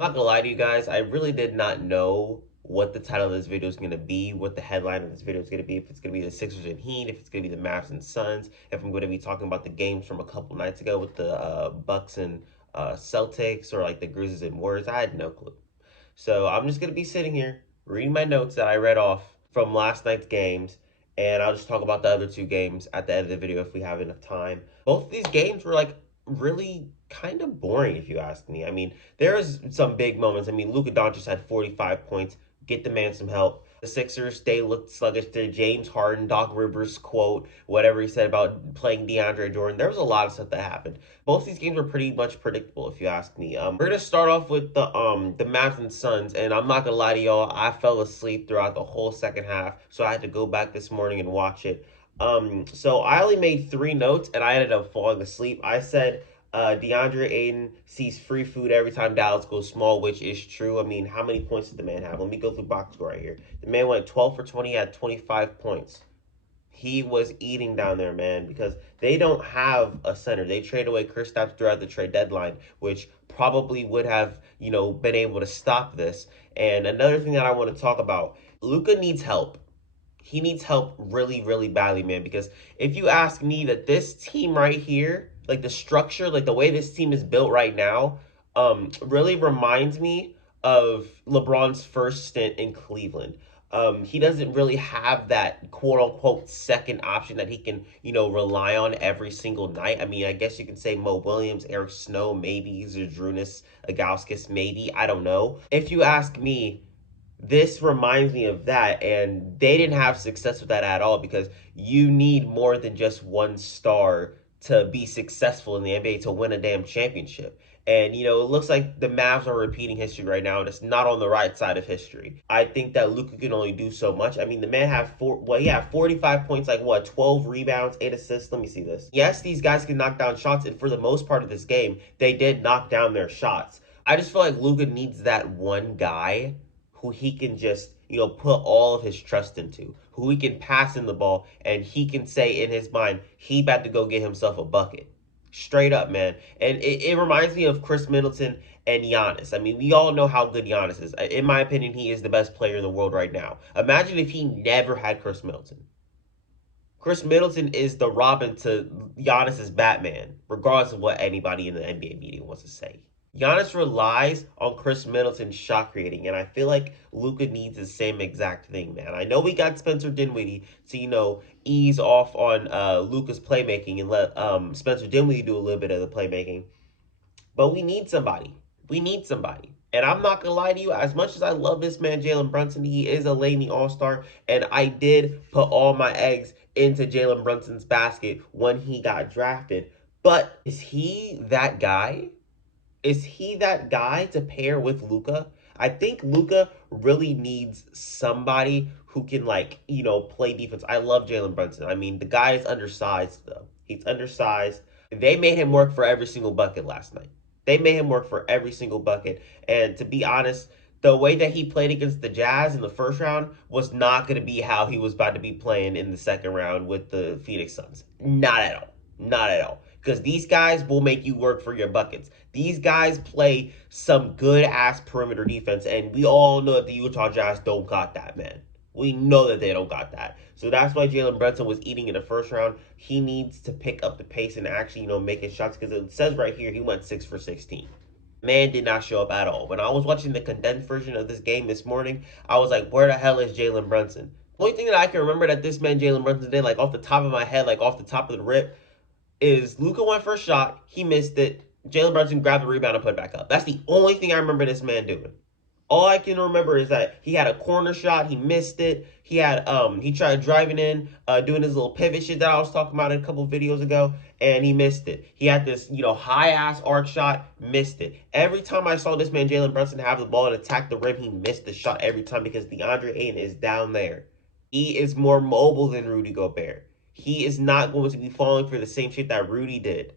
I'm not gonna lie to you guys, I really did not know what the title of this video is gonna be, what the headline of this video is gonna be, if it's gonna be the Sixers and Heat, if it's gonna be the Mavs and Suns, if I'm gonna be talking about the games from a couple nights ago with the Bucks and Celtics, or like the Grizzlies and Warriors. I had no clue. So I'm just gonna be sitting here reading my notes that I read off from last night's games, and I'll just talk about the other two games at the end of the video if we have enough time. Both of these games were like really kind of boring, if you ask me. I mean, there's some big moments. I mean, Luka Doncic had 45 points. Get the man some help. The Sixers, they looked sluggish. The James Harden, Doc Rivers quote, whatever he said about playing DeAndre Jordan. There was a lot of stuff that happened. Both these games were pretty much predictable, if you ask me. We're gonna start off with the Mavs and Suns, and I'm not gonna lie to y'all, I fell asleep throughout the whole second half, so I had to go back this morning and watch it. So I only made 3 notes, and I ended up falling asleep. I said DeAndre Ayton sees free food every time Dallas goes small, which is true. I mean, how many points did the man have? Let me go through box score right here. The man went 12 for 20, had 25 points. He was eating down there, man, because they don't have a center. They trade away Kristaps throughout the trade deadline, which probably would have, been able to stop this. And another thing that I want to talk about, Luca needs help. He needs help really, really badly, man, because if you ask me, that this team right here, like the structure, like the way this team is built right now, really reminds me of LeBron's first stint in Cleveland. He doesn't really have that quote unquote second option that he can, rely on every single night. I mean, I guess you can say Mo Williams, Eric Snow, maybe Zydrunas, Agauskas, maybe. I don't know. If you ask me, this reminds me of that, and they didn't have success with that at all, because you need more than just one star to be successful in the NBA to win a damn championship. And it looks like the Mavs are repeating history right now, and it's not on the right side of history. I think that Luka can only do so much. I mean, the man had he had 45 points, like what, 12 rebounds, 8 assists. Let me see this. Yes, these guys can knock down shots, and for the most part of this game, they did knock down their shots. I just feel like Luka needs that one guy who he can just, put all of his trust into, who he can pass in the ball, and he can say in his mind, he about to go get himself a bucket. Straight up, man. And it reminds me of Chris Middleton and Giannis. I mean, we all know how good Giannis is. In my opinion, he is the best player in the world right now. Imagine if he never had Chris Middleton. Chris Middleton is the Robin to Giannis's Batman, regardless of what anybody in the NBA media wants to say. Giannis relies on Chris Middleton's shot creating, and I feel like Luka needs the same exact thing, man. I know we got Spencer Dinwiddie to, ease off on Luka's playmaking and let Spencer Dinwiddie do a little bit of the playmaking, but we need somebody. We need somebody. And I'm not going to lie to you, as much as I love this man, Jalen Brunson, he is a Laney All-Star, and I did put all my eggs into Jalen Brunson's basket when he got drafted. But is he that guy? Is he that guy to pair with Luka? I think Luka really needs somebody who can, play defense. I love Jalen Brunson. I mean, the guy is undersized, though. He's undersized. They made him work for every single bucket last night. They made him work for every single bucket. And to be honest, the way that he played against the Jazz in the first round was not going to be how he was about to be playing in the second round with the Phoenix Suns. Not at all. Not at all. Because these guys will make you work for your buckets. These guys play some good-ass perimeter defense, and we all know that the Utah Jazz don't got that, man. We know that they don't got that. So that's why Jalen Brunson was eating in the first round. He needs to pick up the pace and actually, make his shots, because it says right here he went 6 for 16. Man did not show up at all. When I was watching the condensed version of this game this morning, I was like, where the hell is Jalen Brunson? The only thing that I can remember that this man Jalen Brunson did, off the top of my head, off the top of the rip, is Luka went for a shot, he missed it, Jalen Brunson grabbed the rebound and put it back up. That's the only thing I remember this man doing. All I can remember is that he had a corner shot, he missed it. He tried driving in, doing his little pivot shit that I was talking about a couple videos ago, and he missed it. He had this, high ass arc shot, missed it. Every time I saw this man Jalen Brunson have the ball and attack the rim, he missed the shot every time, because DeAndre Ayton is down there. He is more mobile than Rudy Gobert. He is not going to be falling for the same shit that Rudy did.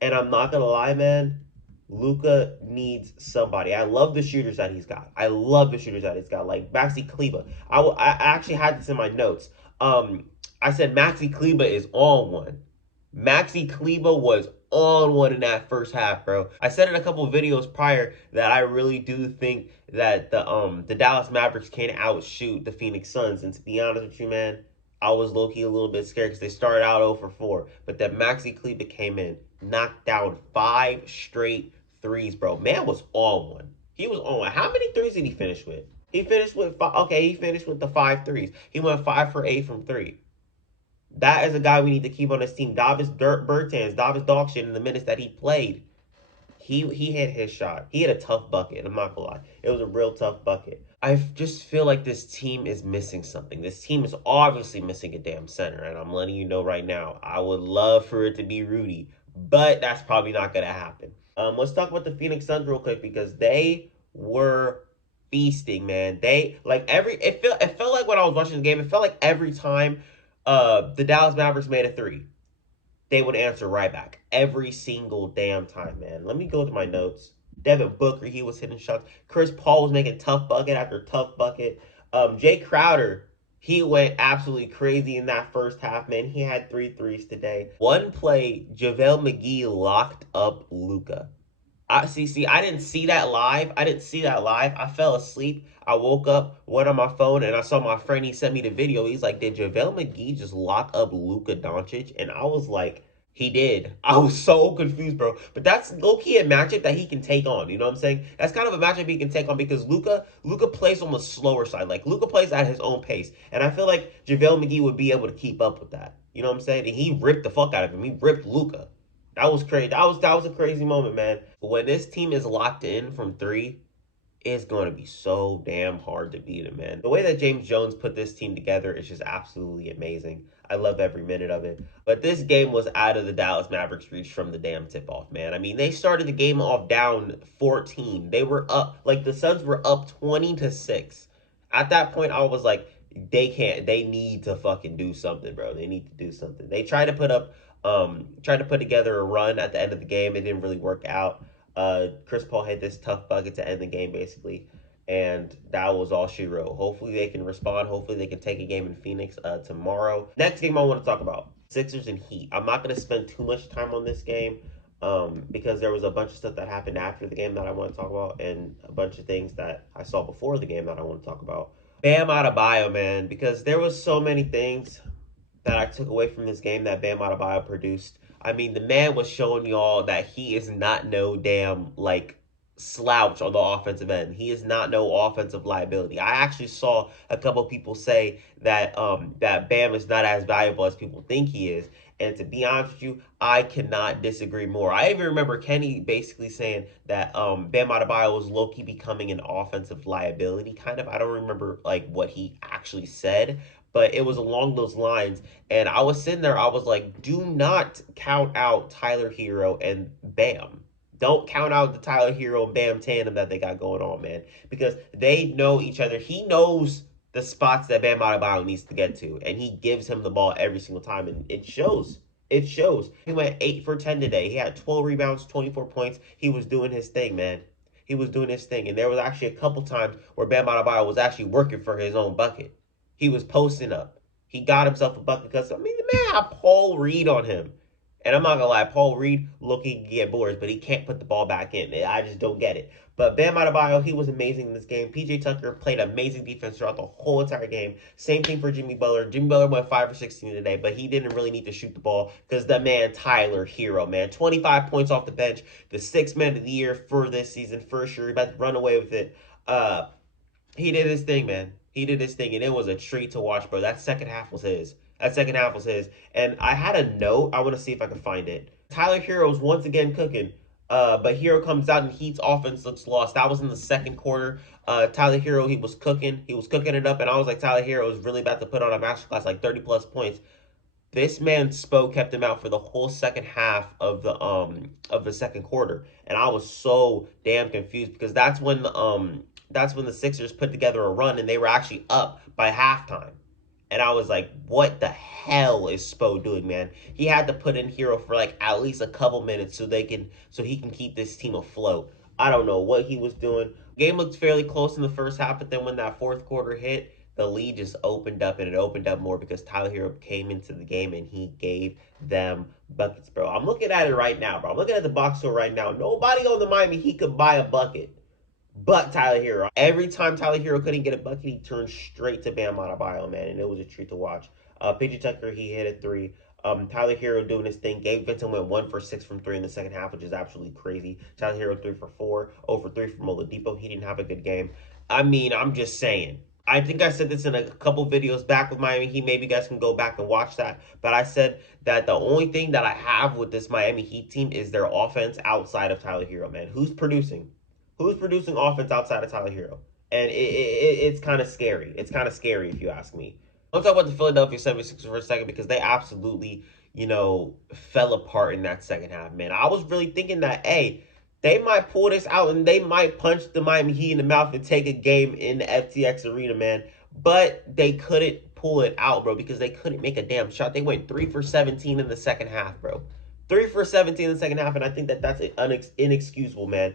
And I'm not going to lie, man, Luka needs somebody. I love the shooters that he's got. I love the shooters that he's got, like Maxi Kleber. I actually had this in my notes. I said Maxi Kleber is on one. Maxi Kleber was on one in that first half, bro. I said in a couple of videos prior that I really do think that the Dallas Mavericks can outshoot the Phoenix Suns. And to be honest with you, man, I was low-key a little bit scared because they started out 0 for 4. But then Maxi Kleber came in, knocked down 5 straight threes, bro. Man was on one. He was on one. How many threes did he finish with? He finished with five. Okay, he finished with the 5 threes. He went 5 for 8 from 3. That is a guy we need to keep on this team. Davis Bertans, Davis dog shit in the minutes that he played. He hit his shot. He had a tough bucket. I'm not gonna lie. It was a real tough bucket. I just feel like this team is missing something. This team is obviously missing a damn center, and I'm letting you know right now. I would love for it to be Rudy, but that's probably not gonna happen. Let's talk about the Phoenix Suns real quick because they were feasting, man. They like it felt like when I was watching the game, it felt like every time the Dallas Mavericks made a three, they would answer right back every single damn time, man. Let me go to my notes. Devin Booker, he was hitting shots. Chris Paul was making tough bucket after tough bucket. Jay Crowder, he went absolutely crazy in that first half, man. He had 3 threes today. One play, JaVale McGee locked up Luca. I didn't see that live. I fell asleep. I woke up, went on my phone, and I saw my friend. He sent me the video. He's like, "Did JaVale McGee just lock up Luka Doncic?" And I was like, "He did." I was so confused, bro. But that's low key a matchup that he can take on. You know what I'm saying? That's kind of a matchup he can take on because Luka plays on the slower side. Like Luka plays at his own pace, and I feel like JaVale McGee would be able to keep up with that. You know what I'm saying? And he ripped the fuck out of him. He ripped Luka. That was crazy. That was a crazy moment, man. But when this team is locked in from 3, it's going to be so damn hard to beat him, man. The way that James Jones put this team together is just absolutely amazing. I love every minute of it. But this game was out of the Dallas Mavericks' reach from the damn tip-off, man. I mean, they started the game off down 14. They were up, like the Suns were up 20-6. At that point, I was like, they need to fucking do something, bro. They need to do something. They tried to put together a run at the end of the game. It didn't really work out. Chris Paul had this tough bucket to end the game, basically, and that was all she wrote. Hopefully they can respond. Hopefully they can take a game in Phoenix tomorrow. Next game I want to talk about, Sixers and Heat. I'm not going to spend too much time on this game because there was a bunch of stuff that happened after the game that I want to talk about and a bunch of things that I saw before the game that I want to talk about. Bam Adebayo, man, because there was so many things that I took away from this game that Bam Adebayo produced. I mean, the man was showing y'all that he is not no damn, like, slouch on the offensive end. He is not no offensive liability. I actually saw a couple people say that Bam is not as valuable as people think he is. And to be honest with you, I cannot disagree more. I even remember Kenny basically saying that Bam Adebayo was low-key becoming an offensive liability, kind of. I don't remember like what he actually said, but it was along those lines. And I was sitting there, I was like, do not count out Tyler Hero and Bam. Don't count out the Tyler Hero and Bam tandem that they got going on, man, because they know each other. He knows the spots that Bam Adebayo needs to get to, and he gives him the ball every single time, and it shows. It shows. He went 8 for 10 today. He had 12 rebounds, 24 points. He was doing his thing, man. He was doing his thing, and there was actually a couple times where Bam Adebayo was actually working for his own bucket. He was posting up. He got himself a bucket because, I mean, the man had Paul Reed on him. And I'm not gonna lie, Paul Reed looking to get boards, but he can't put the ball back in. I just don't get it. But Bam Adebayo, he was amazing in this game. PJ Tucker played amazing defense throughout the whole entire game. Same thing for Jimmy Butler. Jimmy Butler went 5 for 16 today, but he didn't really need to shoot the ball because the man Tyler Hero, man, 25 points off the bench, the 6th man of the year for this season for sure. He about to run away with it. He did his thing, man. He did his thing, and it was a treat to watch, bro. That second half was his. And I had a note. I want to see if I can find it. Tyler Hero's once again cooking. But Hero comes out and Heat's offense looks lost. That was in the second quarter. Tyler Hero, he was cooking. He was cooking it up, and I was like, Tyler Hero is really about to put on a masterclass, like 30-plus points. This man Spo kept him out for the whole second half of the second quarter, and I was so damn confused because that's when the Sixers put together a run and they were actually up by halftime. And I was like, what the hell is Spo doing, man? He had to put in Hero for like at least a couple minutes so he can keep this team afloat. I don't know what he was doing. Game looked fairly close in the first half, but then when that fourth quarter hit, the lead just opened up, and it opened up more because Tyler Hero came into the game and he gave them buckets, bro. I'm looking at it right now, bro. I'm looking at the box score right now. Nobody on the Miami Heat could buy a bucket but Tyler Hero. Every time Tyler Hero couldn't get a bucket, he turned straight to Bam Adebayo, man, and it was a treat to watch. PJ Tucker, he hit a three. Tyler Hero doing his thing. Gabe Vincent went 1 for 6 from three in the second half, which is absolutely crazy. Tyler Hero 3 for 4, 0 for 3 from Oladipo. He didn't have a good game. I mean, I'm just saying. I think I said this in a couple videos back with Miami Heat. Maybe you guys can go back and watch that. But I said that the only thing that I have with this Miami Heat team is their offense outside of Tyler Hero, man. Who's producing? Who's producing offense outside of Tyler Hero? And it's kind of scary. It's kind of scary if you ask me. I'll talk about the Philadelphia 76ers for a second because they absolutely, fell apart in that second half, man. I was really thinking that, hey, they might pull this out and they might punch the Miami Heat in the mouth and take a game in the FTX Arena, man. But they couldn't pull it out, bro, because they couldn't make a damn shot. They went 3 for 17 in the second half, bro. 3 for 17 in the second half, and I think that's inexcusable, man.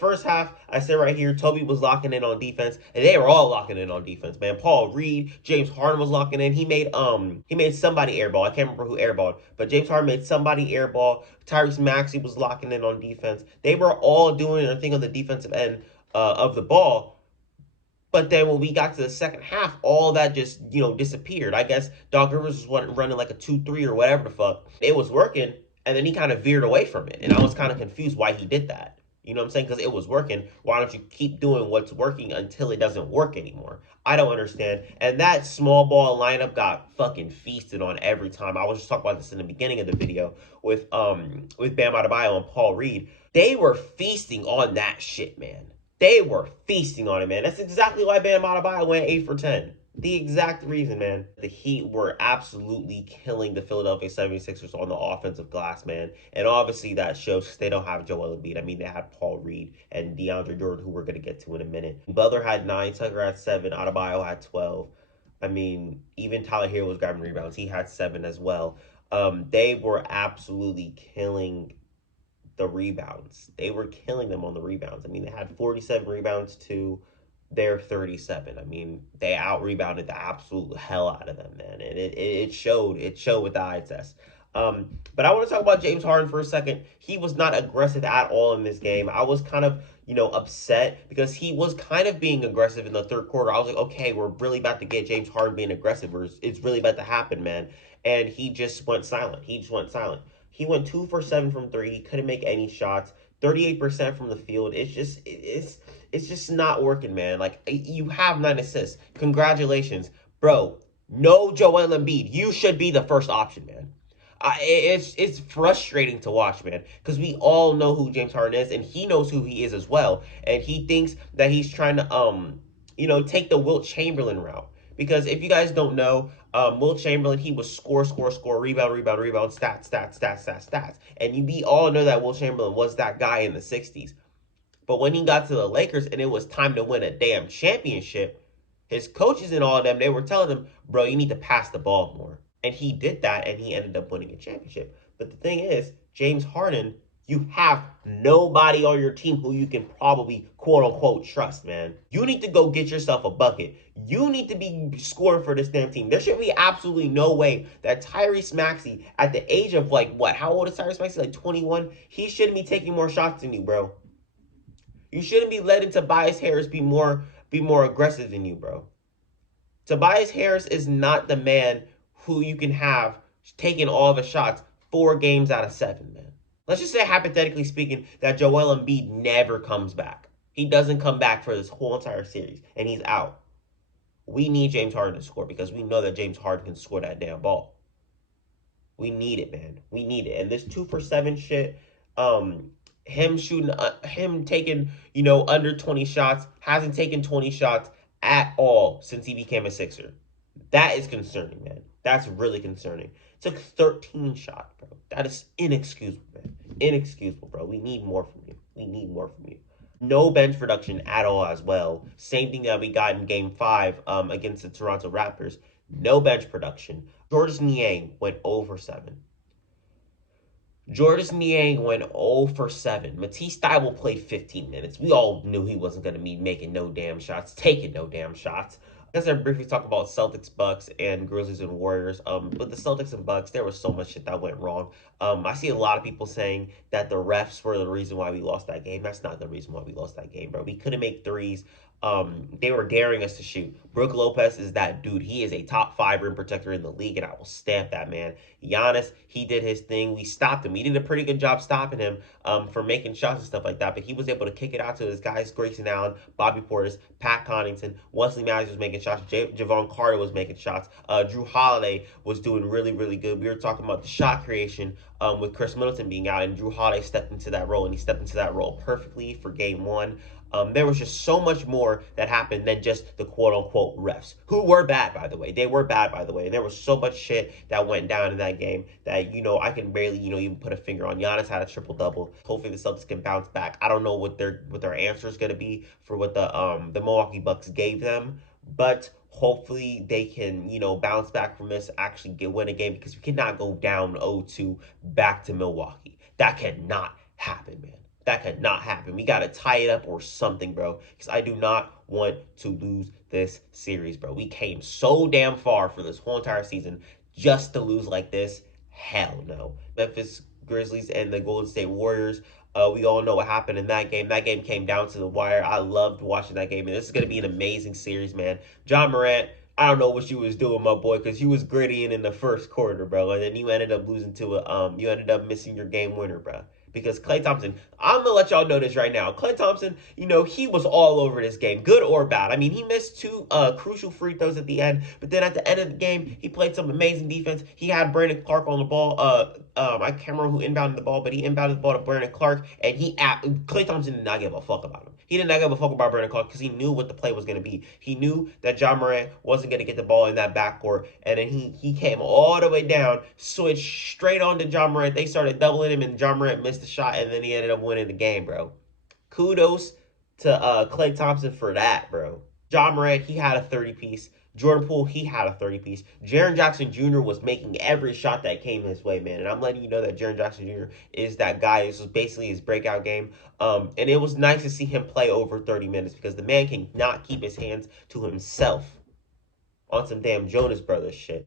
First half, I said right here, Toby was locking in on defense, and they were all locking in on defense, man. Paul Reed, James Harden was locking in. He made somebody airball. I can't remember who airballed, but James Harden made somebody airball. Tyrese Maxey was locking in on defense. They were all doing their thing on the defensive end of the ball. But then when we got to the second half, all that just, disappeared. I guess Doc Rivers was running like a 2-3 or whatever the fuck. It was working, and then he kind of veered away from it. And I was kind of confused why he did that. You know what I'm saying? Because it was working. Why don't you keep doing what's working until it doesn't work anymore? I don't understand. And that small ball lineup got fucking feasted on every time. I was just talking about this in the beginning of the video with Bam Adebayo and Paul Reed. They were feasting on that shit, man. They were feasting on it, man. That's exactly why Bam Adebayo went 8 for 10. The exact reason, man. The Heat were absolutely killing the Philadelphia 76ers on the offensive glass, man. And obviously that shows because they don't have Joel Embiid. I mean, they had Paul Reed and DeAndre Jordan, who we're going to get to in a minute. Butler had 9, Tucker had 7, Adebayo had 12. I mean, even Tyler Hero was grabbing rebounds. He had 7 as well. They were absolutely killing the rebounds. They were killing them on the rebounds. I mean, they had 47 rebounds to their 37. I mean, they out-rebounded the absolute hell out of them, man. And it showed. It showed with the eye test. But I want to talk about James Harden for a second. He was not aggressive at all in this game. I was kind of, upset because he was kind of being aggressive in the third quarter. I was like, okay, we're really about to get James Harden being aggressive. It's really about to happen, man. And he just went silent. He went 2 for 7 from 3. He couldn't make any shots. 38% from the field. It's just not working, man. Like, you have 9 assists. Congratulations, bro. No Joel Embiid. You should be the first option, man. It's frustrating to watch, man, because we all know who James Harden is, and he knows who he is as well, and he thinks that he's trying to take the Wilt Chamberlain route. Because if you guys don't know, Wilt Chamberlain, he was score, rebound, stats. And we all know that Wilt Chamberlain was that guy in the 60s. But when he got to the Lakers and it was time to win a damn championship, his coaches and all of them, they were telling him, bro, you need to pass the ball more. And he did that, and he ended up winning a championship. But the thing is, James Harden, you have nobody on your team who you can probably, quote-unquote, trust, man. You need to go get yourself a bucket. You need to be scoring for this damn team. There should be absolutely no way that Tyrese Maxey, at the age of, how old is Tyrese Maxey? Like 21? He shouldn't be taking more shots than you, bro. You shouldn't be letting Tobias Harris be more aggressive than you, bro. Tobias Harris is not the man who you can have taking all the shots 4 games out of 7, man. Let's just say, hypothetically speaking, that Joel Embiid never comes back. He doesn't come back for this whole entire series, and he's out. We need James Harden to score because we know that James Harden can score that damn ball. We need it, man. We need it. And this 2 for 7 shit, him taking, under 20 shots, hasn't taken 20 shots at all since he became a Sixer. That is concerning, man. That's really concerning. Took 13 shots, bro. That is inexcusable, man. Inexcusable, bro. We need more from you. No bench production at all as well. Same thing that we got in Game 5 against the Toronto Raptors. No bench production. Georges Niang went 0 for 7. Matisse Thybulle played 15 minutes. We all knew he wasn't going to be making no damn shots, taking no damn shots. I guess I briefly talk about Celtics, Bucks, and Grizzlies and Warriors. But the Celtics and Bucks, there was so much shit that went wrong. I see a lot of people saying that the refs were the reason why we lost that game. That's not the reason why we lost that game, bro. We couldn't make threes. They were daring us to shoot. Brook Lopez is that dude. He is a top five rim protector in the league, and I will stamp that man. Giannis, he did his thing. We stopped him. We did a pretty good job stopping him from making shots and stuff like that. But he was able to kick it out to his guys, Grayson Allen, Bobby Portis, Pat Connaughton, Wesley Matthews was making shots, Javon Carter was making shots, Drew Holiday was doing really, really good. We were talking about the shot creation with Chris Middleton being out, and Drew Holiday stepped into that role, and he stepped into that role perfectly for game one. There was just so much more that happened than just the quote unquote refs, who were bad, by the way. They were bad, by the way. And there was so much shit that went down in that game that, I can barely, even put a finger on. Giannis had a triple double. Hopefully the Celtics can bounce back. I don't know what their answer is going to be for what the Milwaukee Bucks gave them, but hopefully they can, bounce back from this, actually win a game, because we cannot go down 0-2 back to Milwaukee. That cannot happen, man. That could not happen. We got to tie it up or something, bro. Because I do not want to lose this series, bro. We came so damn far for this whole entire season just to lose like this. Hell no. Memphis Grizzlies and the Golden State Warriors. We all know what happened in that game. That game came down to the wire. I loved watching that game. And this is going to be an amazing series, man. John Morant, I don't know what you was doing, my boy, because you was grittying in the first quarter, bro. And then you ended up losing to you ended up missing your game winner, bro. Because Klay Thompson, I'm gonna let y'all know this right now. Klay Thompson, he was all over this game, good or bad. I mean, he missed two crucial free throws at the end, but then at the end of the game, he played some amazing defense. He had Brandon Clark on the ball. I can't remember who inbounded the ball, but he inbounded the ball to Brandon Clark, and Klay Thompson did not give a fuck about him. He did not give a fuck about Brandon Clark because he knew what the play was going to be. He knew that John Morant wasn't going to get the ball in that backcourt, and then he came all the way down, switched straight on to John Morant. They started doubling him, and John Morant missed the shot, and then he ended up winning the game, bro. Kudos to Klay Thompson for that, bro. John Morant, he had a 30 piece. Jordan Poole, he had a 30 piece. Jaren Jackson Jr. was making every shot that came his way, man. And I'm letting you know that Jaren Jackson Jr. is that guy. This was basically his breakout game. And it was nice to see him play over 30 minutes because the man cannot keep his hands to himself on some damn Jonas Brothers shit.